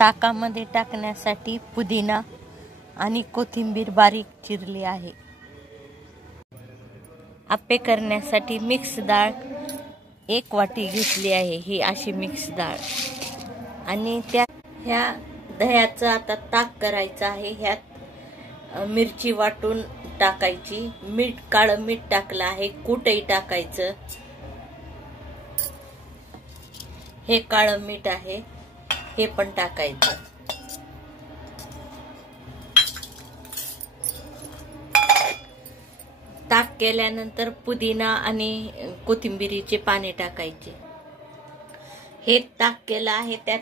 ताकामध्ये टाकण्यासाठी पुदिना आणि कोथिंबीर बारीक चिरली आहे। आप्पे करण्यासाठी मिक्स डाळ 1 वाटी घेतली आहे। ही अशी मिक्स डाळ आणि ह्या दह्याचं आता ताक करायचं आहे। ह्यात मिरची वाटून टाकायची, मीठ काळं मीठ टाकलं आहे, कूटही टाकायचं। हे काळं मीठ आहे, हे पण टाकायचं। ताक केल्यानंतर पुदिना आणि कोथिंबीरीचे पाने टाकायचे। हे ताक केलं आहे, त्यात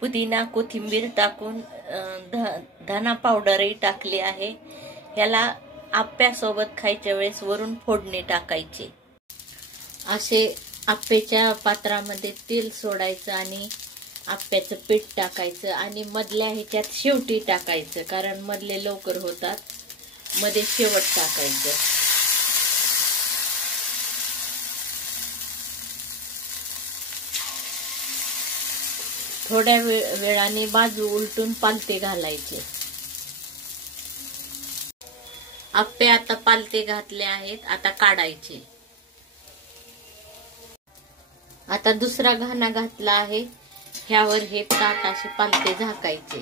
पुदिना कोथिंबीर टाकून धना पावडरही टाकली आहे। याला आप्प्यासोबत खायच्या वेळेस वरून फोडणी टाकायची। असे आप्पेच्या पात्रामध्ये तेल सोडायचं आणि आप्प्याचं पीठ टाकायचं आणि मधल्या ह्याच्यात शेवटी टाकायचं, कारण मधले लवकर होतात, मध्ये शेवट टाकायचं। थोड्या वेळाने बाजू उलटून पालथे घालायचे। आप्पे आता पालथे घातले आहेत, आता काढायचे। आता दुसरा घाना घातला आहे, ह्यावर हे ताट असे पालथे झाकायचे।